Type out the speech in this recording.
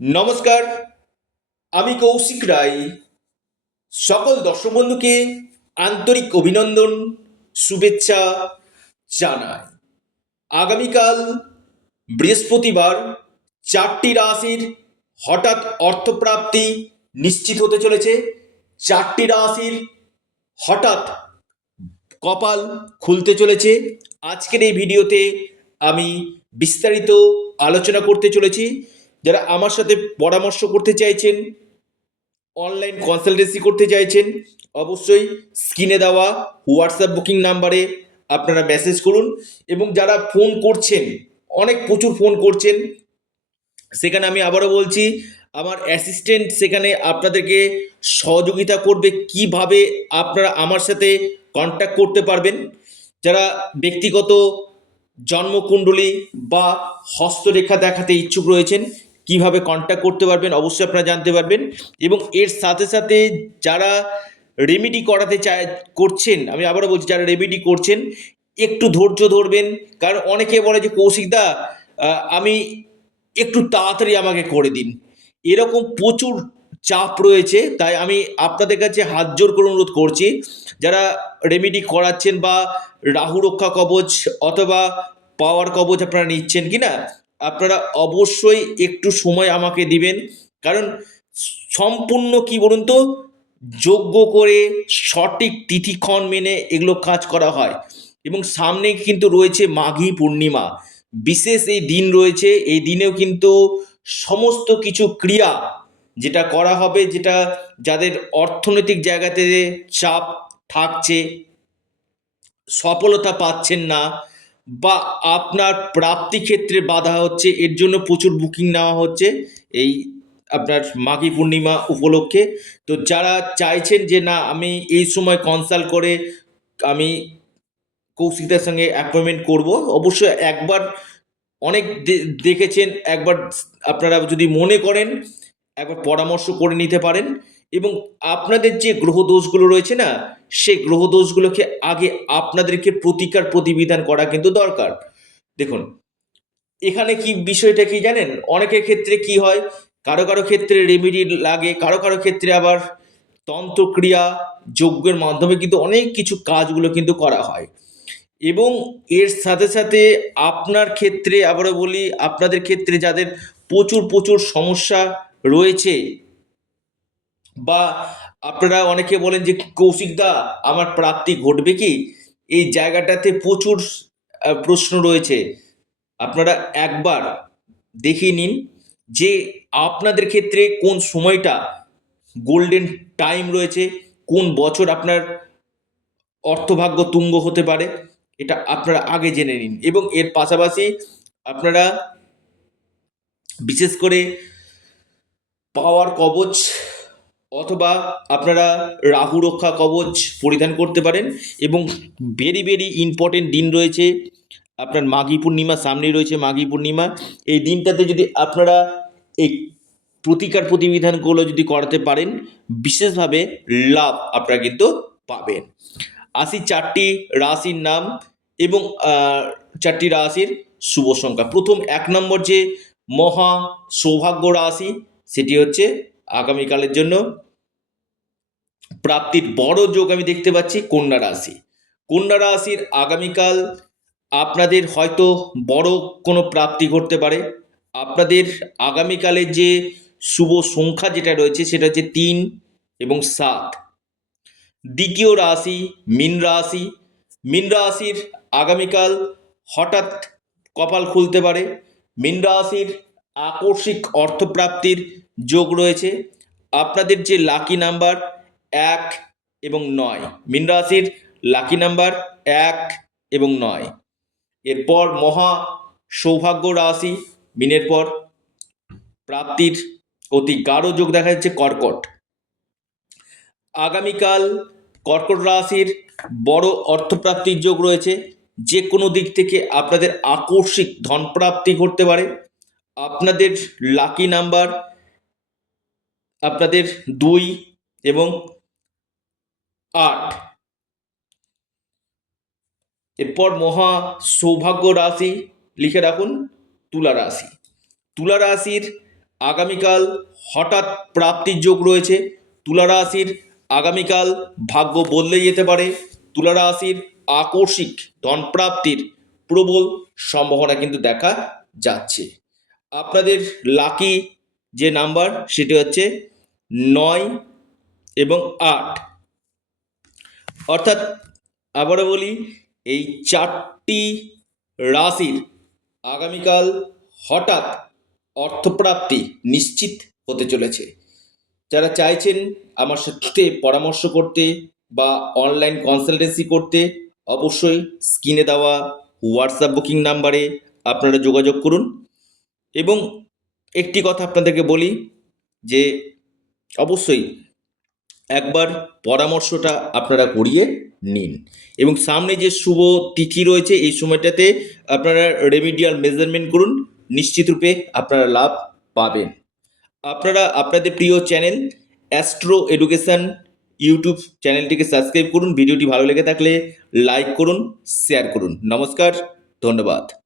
নমস্কার, আমি কৌশিক রায়। সকল দর্শক বন্ধুকে আন্তরিক অভিনন্দন, শুভেচ্ছা জানাই। আগামীকাল বৃহস্পতিবার চারটি রাশির হঠাৎ অর্থপ্রাপ্তি নিশ্চিত হতে চলেছে। চারটি রাশির হঠাৎ কপাল খুলতে চলেছে। আজকের এই ভিডিওতে আমি বিস্তারিত আলোচনা করতে চলেছি। যারা আমার সাথে পরামর্শ করতে চাইছেন অনলাইন কনসালটেন্সি করতে চাইছেন, অবশ্যই স্ক্রিনে দেওয়া হোয়াটসঅ্যাপ বুকিং নাম্বারে আপনারা মেসেজ করুন এবং যারা ফোন করছেন, অনেক প্রচুর ফোন করছেন, সেখানে আমি আবারও বলছি, আমার অ্যাসিস্ট্যান্ট সেখানে আপনাদেরকে সহযোগিতা করবে কীভাবে আপনারা আমার সাথে কন্ট্যাক্ট করতে পারবেন। যারা ব্যক্তিগত জন্মকুণ্ডলী বা হস্তরেখা দেখাতে ইচ্ছুক রয়েছেন কীভাবে কন্ট্যাক্ট করতে পারবেন, অবশ্যই আপনারা জানতে পারবেন। এবং এর সাথে সাথে যারা রেমিডি করাতে চায়, করছেন, আমি আবারও বলছি, যারা রেমিডি করছেন, একটু ধৈর্য ধরবেন। কারণ অনেকে বলে যে কৌশিকদা আমি একটু তাড়াতাড়ি আমাকে করে দিন। এরকম প্রচুর চাপ রয়েছে, তাই আমি আপনাদের কাছে হাত জোর করে অনুরোধ করছি, যারা রেমিডি করাচ্ছেন বা রাহু রক্ষা কবচ অথবা পাওয়ার কবচ আপনারা নিচ্ছেন কি না আপনারা অবশ্যই একটু সময় আমাকে দিবেন। কারণ সম্পূর্ণ কি বলুন তো? যোগ্য করে সঠিক তিথিক্ষণ মেনে এগুলো কাজ করা হয়। এবং সামনে কিন্তু রয়েছে মাঘী পূর্ণিমা। বিশেষ এই দিন রয়েছে। এই দিনেও কিন্তু সমস্ত কিছু ক্রিয়া যেটা করা হবে, যেটা যাদের অর্থনৈতিক জায়গাতে চাপ থাকছে, সফলতা পাচ্ছেন না বা আপনার প্রাপ্তি ক্ষেত্রে বাধা হচ্ছে, এর জন্য প্রচুর বুকিং নেওয়া হচ্ছে এই আপনার মাঘী পূর্ণিমা উপলক্ষে। তো যারা চাইছেন যে না, আমি এই সময় কনসাল্ট করে আমি কৌশিকদের সঙ্গে অ্যাপয়েন্টমেন্ট করব, অবশ্যই একবার অনেক দেখেছেন, একবার আপনারা যদি মনে করেন, একবার পরামর্শ করে নিতে পারেন। এবং আপনাদের যে গ্রহ দোষগুলো রয়েছে না, সেই গ্রহ দোষগুলোকে আগে আপনাদেরকে প্রতিকার প্রতিবিধান করা কিন্তু দরকার। দেখুন, এখানে কি বিষয়টা কি জানেন? অনেকের ক্ষেত্রে কি হয়? কারও কারও ক্ষেত্রে রেমেডি লাগে, কারও কারও ক্ষেত্রে আবার তন্ত্রক্রিয়া যজ্ঞের মাধ্যমে কিন্তু অনেক কিছু কাজগুলো কিন্তু করা হয়। এবং এর সাথে সাথে আপনার ক্ষেত্রে আবারও বলি, আপনাদের ক্ষেত্রে যাদের প্রচুর প্রচুর সমস্যা রয়েছে বা আপনারা অনেকে বলেন যে কৌশিকদা আমার প্রাপ্তি ঘটবে কি? এই জায়গাটাতে প্রচুর প্রশ্ন রয়েছে। আপনারা একবার দেখিয়ে নিন যে আপনাদের ক্ষেত্রে কোন সময়টা গোল্ডেন টাইম রয়েছে, কোন বছর আপনার অর্থভাগ্য তুঙ্গ হতে পারে, এটা আপনারা আগে জেনে নিন। এবং এর পাশাপাশি আপনারা বিশেষ করে পাওয়ার কবচ অথবা আপনারা রাহু রক্ষা কবচ পরিধান করতে পারেন এবং ভেরি ভেরি ইম্পর্টেন্ট দিন রয়েছে, আপনার মাঘী পূর্ণিমা সামনেই রয়েছে মাঘী পূর্ণিমা। এই দিনটাতে যদি আপনারা এই প্রতিকার প্রতিবিধানগুলো যদি করাতে পারেন, বিশেষভাবে লাভ আপনারা কিন্তু পাবেন। আসি চারটি রাশির নাম এবং চারটি রাশির শুভ সংখ্যা। প্রথম এক নম্বর যে মহা সৌভাগ্য রাশি, সেটি হচ্ছে আগামীকালের জন্য প্রাপ্তির বড় যোগ আমি দেখতে পাচ্ছি কন্যা রাশি। কন্যা রাশির আগামীকাল আপনাদের হয়তো বড় কোনো প্রাপ্তি ঘটতে পারে। আপনাদের আগামীকালের যে শুভ সংখ্যা যেটা রয়েছে সেটা হচ্ছে তিন এবং সাত। দ্বিতীয় রাশি মীন রাশি। মীন রাশির আগামীকাল হঠাৎ কপাল খুলতে পারে। মীন রাশির আকস্মিক অর্থপ্রাপ্তির যোগ রয়েছে। আপনাদের যে লাকি নাম্বার এক এবং নয়। মীন রাশির লাকি নাম্বার এক এবং নয়। এরপর মহা সৌভাগ্য রাশি মিনের পর প্রাপ্তির অতি গাঢ় যোগ দেখা যাচ্ছে কর্কট। আগামীকাল কর্কট রাশির বড় অর্থপ্রাপ্তির যোগ রয়েছে। যে কোনো দিক থেকে আপনাদের আকস্মিক ধনপ্রাপ্তি ঘটতে পারে। আপনাদের লাকি নাম্বার আপনাদের দুই এবং আট। এরপর মহা সৌভাগ্য রাশি লিখে রাখুন তুলা রাশি। তুলা রাশির আগামীকাল হঠাৎ প্রাপ্তির যোগ রয়েছে। তুলা রাশির আগামীকাল ভাগ্য বদলে যেতে পারে। তুলা রাশির আকস্মিক ধন প্রাপ্তির প্রবল সম্ভাবনা কিন্তু দেখা যাচ্ছে। আপনাদের লাকি যে নাম্বার সেটি হচ্ছে নয় এবং আট। অর্থাৎ আবারও বলি, এই চারটি রাশির আগামীকাল হঠাৎ অর্থপ্রাপ্তি নিশ্চিত হতে চলেছে। যারা চাইছেন আমার সাথে পরামর্শ করতে বা অনলাইন কনসালটেন্সি করতে, অবশ্যই স্ক্রিনে দেওয়া হোয়াটসঅ্যাপ বুকিং নাম্বারে আপনারা যোগাযোগ করুন। এবং একটি কথা আপনাদেরকে বলি যে, অবশ্যই একবার পরামর্শটা আপনারা করিয়ে নিন। এবং সামনে যে শুভ তিথি রয়েছে, এই সময়টাতে আপনারা রেমিডিয়াল মেজারমেন্ট করুন। নিশ্চিত রূপে আপনারা লাভ পাবেন। আপনারা, আপনাদের প্রিয় চ্যানেল অ্যাস্ট্রো এডুকেশন ইউটিউব চ্যানেলটিকে সাবস্ক্রাইব করুন। ভিডিওটি ভালো লেগে থাকলে লাইক করুন শেয়ার করুন। নমস্কার, ধন্যবাদ।